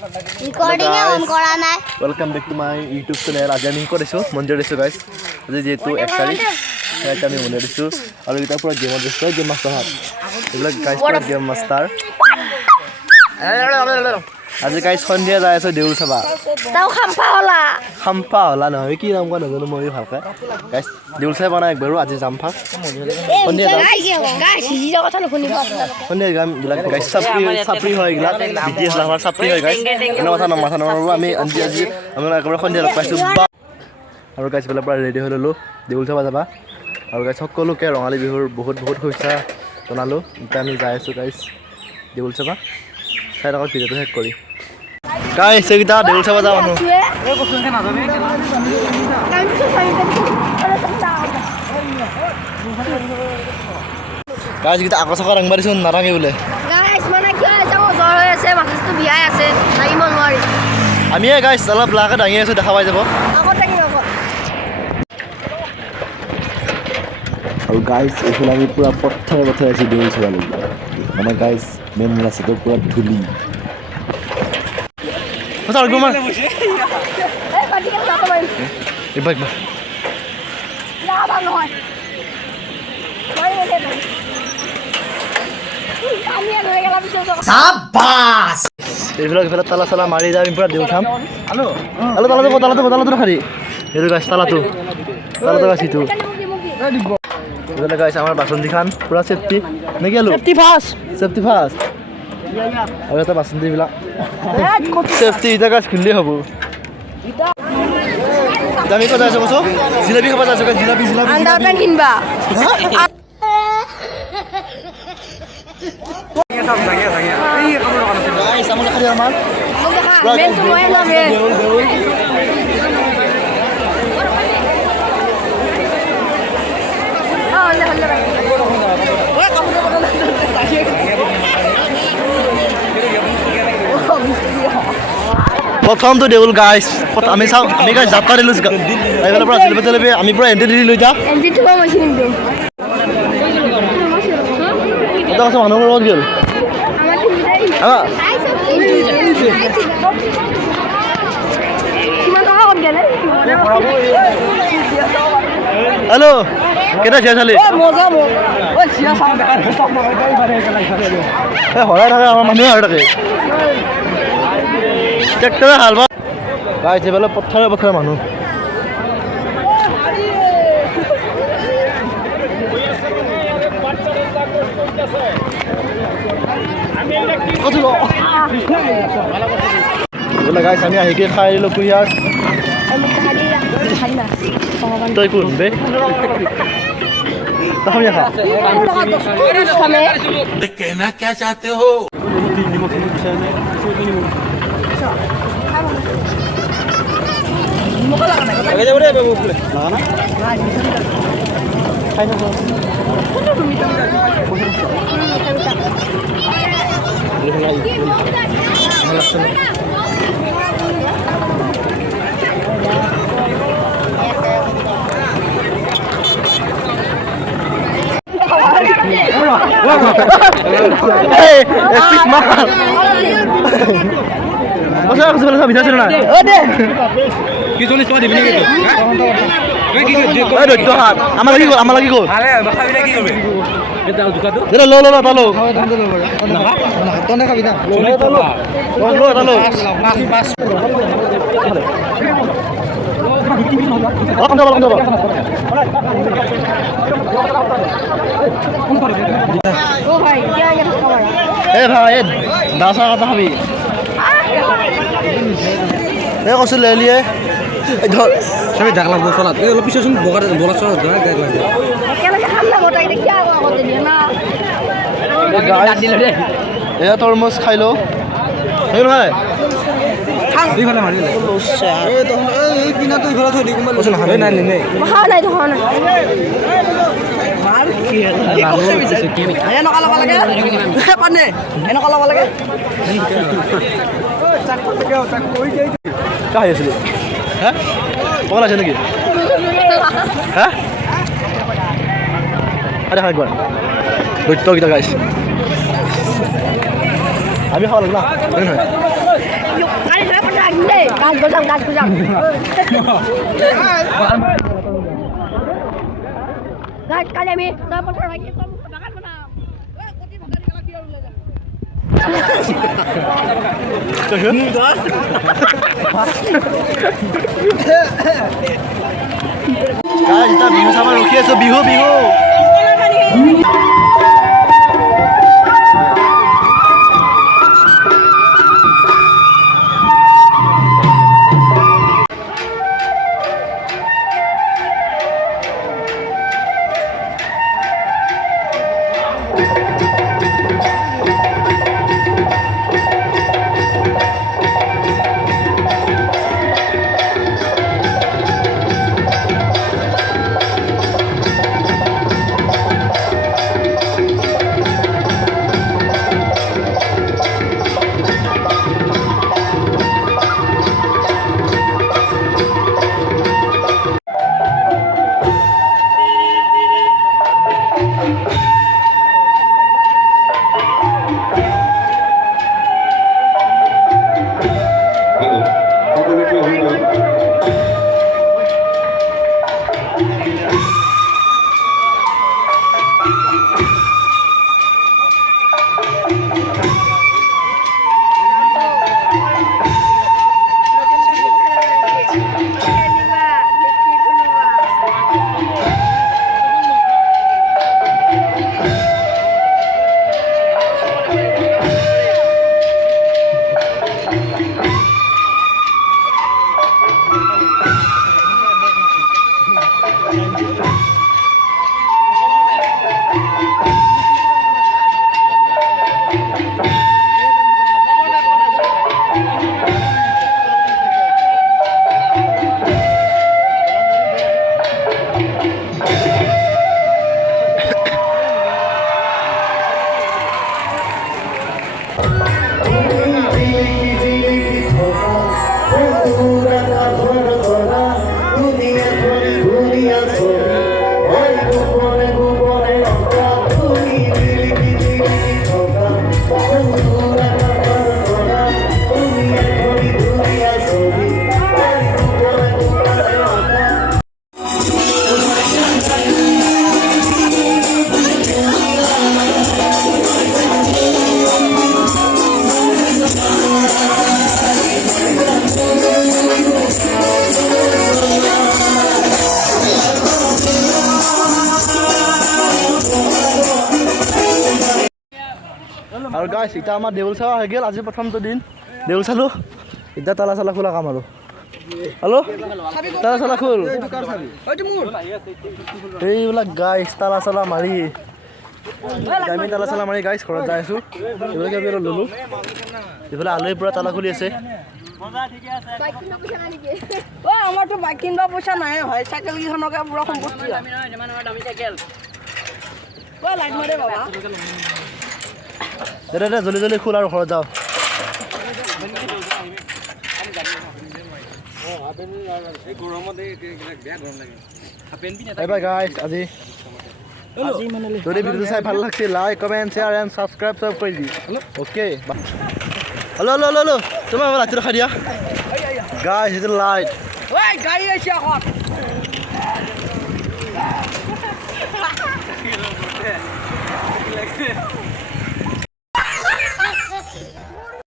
ৰিকৰ্ডিং on কৰা নাই welcome back to my YouTube channel আজি আমি কৰিছো মন্দিৰ দিছো গাইস আজি যেহেতু 1 তাৰিখ সেইটা আমি মন্দিৰ দিছো আৰু এটা পুৰা গেমত দিছো গেম মাষ্টাৰ হাত এইবিলাক গাইস পুৰা গেম মাষ্টাৰ আজি গাইস সন্ধিয়া যাই আছে দেউল চাবা তাও খাম্পা হলা নহয় কি নাম কোৱা নাজানো মই ভালকে গাইস দেউল চাই বনাই একবাৰো আজি যাম ফাক সন্ধিয়া গাইস হিজি কথা নুশুনিব সন্ধিয়া গাম বিলাক গাইস সাপৰি হয় গলা বিটিএস লাভাৰ সাপৰি হয় গাইস এনে মাথা নমাৰো আমি আজি আমৰা একবাৰ সন্ধিয়া লগ পাইছো আৰু গাইস বেলা পৰা ৰেডি হৈ ললো দেউল চাবা যাবা আৰু গাইস সকলোকে ৰঙালী বিহুৰ বহুত শুভেচ্ছা জনালো এতিয়া আমি যাই আছো গাইস দেউল চাবা চাই থাকক ভিডিঅ'টো শেষ কৰি গাইস এইটা দেউল চাবা যাও মানুহ এই কোনকে নাজানে গাইস গিটা আকসকা ৰং মাৰিছো নাৰাঙে বোলে গাইস মানে কি আছে জ্বৰ হৈ আছে মাথাটো বিয়াই আছে লাগিব নোৱাৰি আমি গাইস অলপ লাকে দাঙি আছো দেখা পাই যাব আগত দাঙি যাব আৰু গাইস এইফালে আমি পুৰা পথাৰে আছি দেউল চাবা লাগি মানে গাইস মেন ৰাস্তাটো পুৰা ধুলি পছাৰ গুমা এই পাটিকে যাতে মাৰি এই বাইক না বা নহয় মই নে দে আমি লৈ গেলা বিচো সাবাস এইফালে তালা মাৰি যাম পুৰা দেউল চাম তালাটো খাৰি এইটো গাইস তালাটো গাছিটো এইফালে গাইস আমাৰ বাসন্তী খান পুৰা সেফটি নে গেলো সেফটি ফাৰ্ষ্ট আৰু এটা বাসন্তী বিলাক সেফটি এটা গাছ খুললে হ'ব আমি কথা আছে বসো জিলাপি খাবা যাইছো জিলাপি আন্ডাৰ পেন কিনবা গাইস আমাৰ খালি আমাৰ মেন তো মই না বে প্ৰথমটো দেউল গাইস আমি গাইস যাত্ৰা দিলো এইফালে পৰা জিলাপি আমি পুৰা এন্ট্ৰি দি লৈ যা এন্ট্ৰি তো মই কিন্তু এটা কথা মানুহৰ লগত গেল হেল্ল' কেটা চিয়া চালি হৰাই থাকে আমাৰ মানুহে হৰাই থাকে ট্ৰেক্টৰে হাল বা গাইছে বোলে পথাৰে মানুহ বোলে গাইছ আমি আহিকে খাই দিলো কুঁহিয়াৰ তই কোন বে कहना क्या चाहते हो আমাৰ লাগি গ'ল ভাই দাসা কথা খাবি এই কৈছো লৈ লিয়ে সবাই ডাকলাম চলাত এই অলপ পিছচোন বলা চলা এয়া তৰমুজ খাই লওঁ সেই নহয় দুইফালে মাৰি কাহি আছিলি হা পগলা আছে নেকি হা আরে একবার দৈত্য গীতা গাইছ আমি খাওয়া লাগলা গাছ গজাম গাছ গজাম গাছ কালি আমি তই পথাৰ লাগি বাগান বনাম গাইছ এটা বিহু চাব ৰখি আছো বিহু বিহু আৰু গাইছ এতিয়া আমাৰ দেউল চাৱা হৈ গ'ল আজি প্ৰথমটো দিন দেউল চালোঁ এতিয়া তালা চালা খোলা কাম আৰু হেল্ল' তালা চালা খোল এইবিলাক গাইছ তালা চালা মাৰি আমি তালা চালা মাৰি গাইছ ঘৰত যাই আছোঁ এইবিলাকে আমি ল'লোঁ এইফালে আলহীৰ পৰা তালা খুলি আছে আমাৰতো বাইক কিনিব পইচা নাই হয় চাইকেল কেইখনকে পুৰা সম্পত্তি লাইট মাৰে বাবা দে দে জলদি জলদি খোল আৰু ঘৰত যাওঁ বাই গাইছ আজি যদি ভিডিঅ'টো চাই ভাল লাগছে like comment share and subscribe চব কৰি দি অ'কে হেল্ল' হেল্ল' হেল্ল' তুমি আমাৰ ৰাতিটো খাই দিয়া গাইছ সেইটো লাইট গাড়ী আছে আকৌ